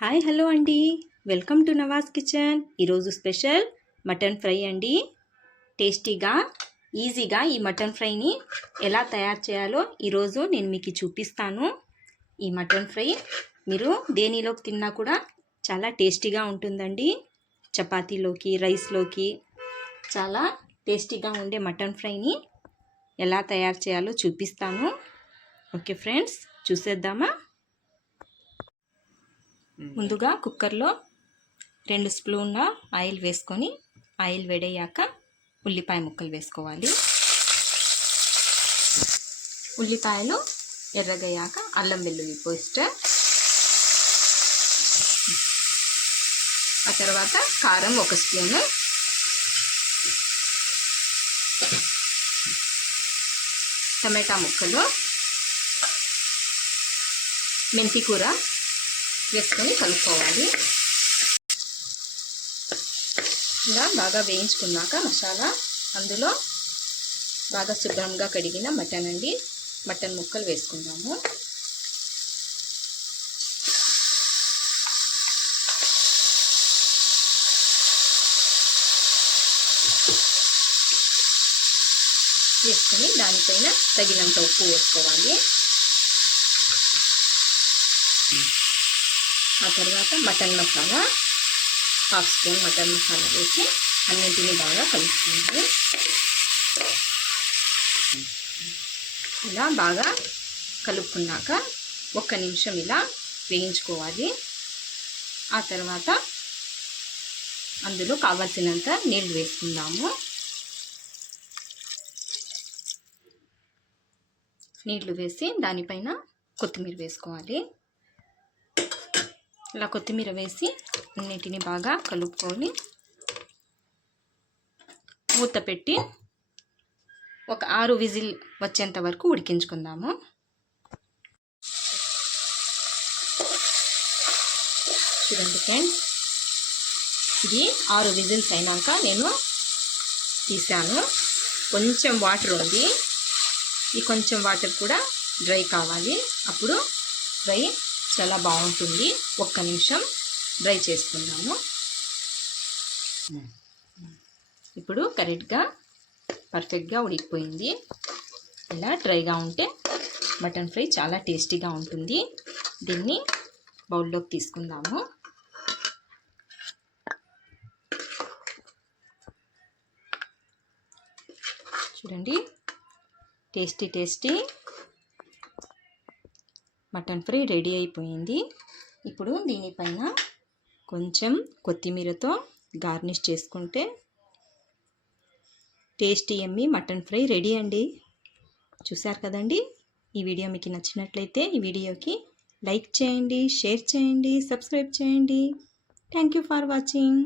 Hi hello అండి, welcome to Nawaz kitchen. ఈరోజు special mutton fry అండి. టేస్టీగా ఈజీగా ఈ మటన్ ఫ్రైని ఎలా తయారు చేయాలో ఈరోజు నేను మీకు చూపిస్తాను. ఈ మటన్ ఫ్రై మీరు దేనిలోకి తిన్నా కూడా చాలా టేస్టీగా ఉంటుందండి. చపాతీలోకి, రైస్లోకి చాలా టేస్టీగా ఉండే మటన్ ఫ్రైని ఎలా తయారు చేయాలో చూపిస్తాను. ఓకే ఫ్రెండ్స్, చూసేద్దామా? ముందుగా కుక్కర్లో 2 స్పూన్ల ఆయిల్ వేసుకొని ఆయిల్ వేడయ్యాక ఉల్లిపాయ ముక్కలు వేసుకోవాలి. ఉల్లిపాయలు ఎర్రగయ్యాక అల్లం వెల్లుల్లి పేస్ట్, ఆ తర్వాత కారం 1 స్పూను, టమాటా ముక్కలు, మెంతి కూర వేసుకొని కలుపుకోవాలి. ఇలా బాగా వేయించుకున్నాక మసాలా అందులో బాగా శుభ్రంగా కడిగిన మటన్ అండి, మటన్ ముక్కలు వేసుకుందాము. వేసుకొని దానిపైన తగినంత ఉప్పు వేసుకోవాలి. ఆ తర్వాత mutton masala 1/2 spoon mutton masala వేసి అన్నింటినీ బాగా కలుపుకోవాలి. ఇలా బాగా కలుపుకున్నాక 1 నిమిషం ఇలా వేయించుకోవాలి. ఆ తర్వాత అందులో కావాల్సినంత నీళ్ళు వేసుకుందాము. నీళ్లు వేసి దానిపైన కొత్తిమీర వేసుకోవాలి. ఇలా కొత్తిమీర వేసి అన్నిటిని బాగా కలుపుకొని మూత పెట్టి ఒక 6 విజిల్ వచ్చేంత వరకు ఉడికించుకుందాము. చూడండి ఫ్రెండ్స్, ఇది 6 విజిల్స్ అయినాక నేను తీసాను. కొంచెం వాటర్ ఉంది, ఈ కొంచెం వాటర్ కూడా డ్రై కావాలి. అప్పుడు ఫ్రై చాలా బాగుంటుంది. 1 నిమిషం డ్రై చేసుకుందాము. ఇప్పుడు కరెక్ట్గా పర్ఫెక్ట్గా ఉడికిపోయింది. ఇలా డ్రైగా ఉంటే మటన్ ఫ్రై చాలా టేస్టీగా ఉంటుంది. దీన్ని బౌల్లోకి తీసుకుందాము. చూడండి, టేస్టీ మటన్ ఫ్రై రెడీ అయిపోయింది. ఇప్పుడు దీనిపైన కొంచెం కొత్తిమీరతో గార్నిష్ చేసుకుంటే టేస్టీ యమ్మీ మటన్ ఫ్రై రెడీ అండి. చూశారు కదండి. ఈ వీడియో మీకు నచ్చినట్లయితే ఈ వీడియోకి లైక్ చేయండి, షేర్ చేయండి, సబ్స్క్రైబ్ చేయండి. Thank you for watching.